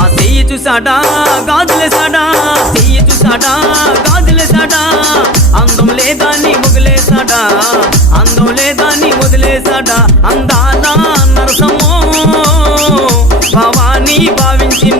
ఆ చెయ్యి చూసాడా గాజులేసాడా, చెయ్యి చూసాడా గాజులేసాడా, అందం లేదాన్ని వదిలేసాడా, అందం లేదాన్ని వదిలేసాడా. అందాల నరసమ్మో భావాన్ని భావించి